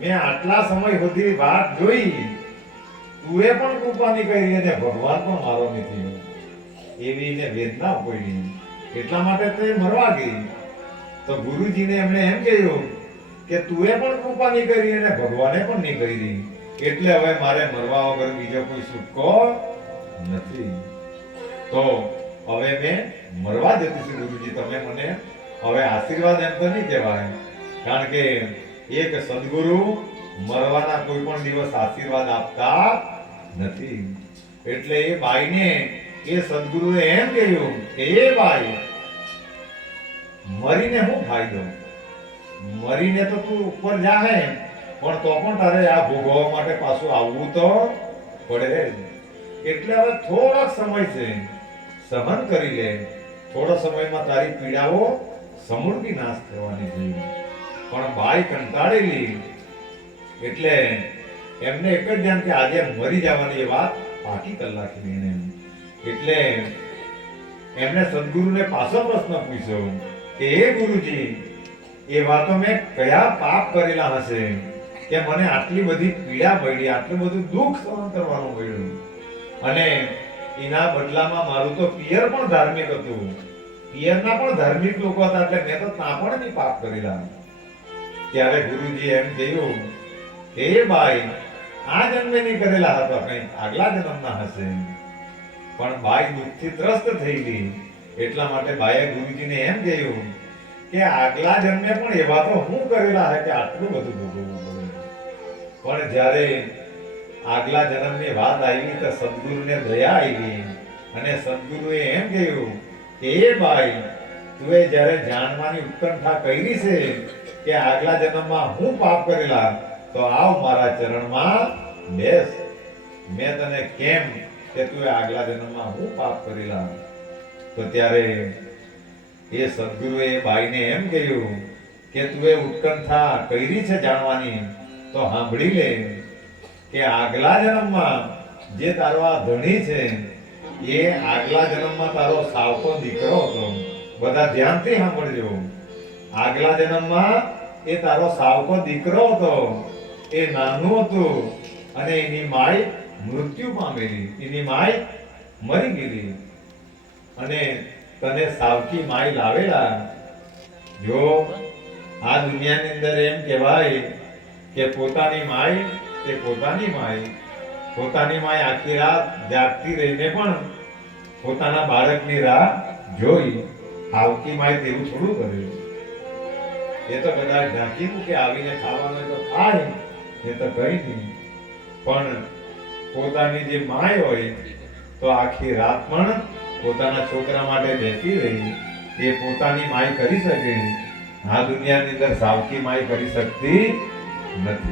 મેં આટલા સમય સુધી વાત જોઈ. તું પણ કૃપાની કરી અને ભગવાન પણ મારો નથી એવી એને વેદના પડી. એટલા માટે તે મરવા ગઈ. તો ગુરુજીને એમણે એમ કહ્યું કે તુએ પણ પણ કૃપાની કરી અને ભગવાને પણ નહીં કરી. એટલે હવે મારે મરવા વગર બીજો કોઈ છૂટકો નથી. તો હવે મેં મરવા જતી છું ગુરુજી, તમે મને હવે આશીર્વાદ એમ તો નહીં કહેવાય. કારણ કે એક સદગુરુ મરવાના કોઈ પણ દિવસ આશીર્વાદ આપતા નથી. એટલે એ બાઈને એ સદગુરુએ એમ કહ્યું કે, એ બાઈ, મરીને શું ફાયદો? મરીને તો તું ઉપર જાહે, પણ તો પણ તારે આ ભોગવવા માટે પાછું આવવું તો પડે. એટલે હવે થોડોક સમય છે, સહન કરી લે. થોડા સમયમાં તારી પીડાઓ સમૃદ્ધિ નાશ થવાની છે. પણ બાઈ કંટાળેલી. એટલે એમને એક જ ધ્યાન કે આજે મરી જવાની એ વાત પાકી કરી એને. એટલે એમને સદગુરુને પાછો પ્રશ્ન પૂછ્યો કે એ ગુરુજી, એ વાતો મેં કયા પાપ કરેલા હશે? કે મને આટલી બધી પીડા મળી, આટલું બધું દુઃખ સહન કરવાનું મળ્યું? અને એના બદલામાં મારું તો પિયર પણ ધાર્મિક હતું. પિયરના પણ ધાર્મિક લોકો હતા, એટલે મેં તો ત્યાં પણ પાપ કરેલા. ત્યારે ગુરુજી એમ કહ્યું, હે ભાઈ આ જન્મે નહીં કરેલા હતા કઈ આગલા જન્મના હશે. પણ બાઈ દુઃખથી ત્રસ્ત ગઈ. એટલા માટે બાઈએ ગુરુજીને એમ કહ્યું કે આગલા જન્મે પણ એવા તો હું કરેલા હે કે આટલું બધું ભોગવવું પડે. પણ જ્યારે આગલા જન્મની વાત આવી તો સદગુરુને દયા આવી અને સદગુરુએ એમ કહ્યું કે એ ભાઈ એ જ્યારે જાણવાની ઉત્કંઠા કરી છે કે આગલા જન્મમાં હું પાપ કરેલા, તો આવ મારા ચરણમાં બેસ. મેં તને કેમ કે તું આગલા જન્મમાં હું પાપ કરેલા? તો ત્યારે એ સદગુરુએ બાઈને એમ કહ્યું કે તું એ ઉત્કંઠા કરી છે જાણવાની. તો સાંભળી લે કે આગલા જન્મમાં જે તારો આ ધણી છે, એ આગલા જન્મમાં તારો સાવકો દીકરો હતો. બધા ધ્યાનથી સાંભળજો. આગલા જન્મમાં એ તારો સાવકો દીકરો હતો. એ નાનું હતું અને એની માય મૃત્યુ પામેલી. એની માય મરી ગયેલી. અને તને સાવકી માય લાવેલા. જો આ દુનિયાની અંદર એમ કહેવાય કે પોતાની માય તે પોતાની માય પોતાની માય આખી રાત જાગતી રહીને પણ પોતાના બાળકની રાહ જોઈ. આવકી માય તેવું થોડું કર્યું એ તો કદાચ ઢાંકી કે આવીને ખાવાનું તો ખાય. એ તો કઈ નહીં. પણ પોતાની જે માય હોય, તો આખી રાત પણ પોતાના છોકરા માટે બેસી રહી, એ પોતાની માય કરી શકે. આ દુનિયાની અંદર સાવકી માય કરી શકતી નથી.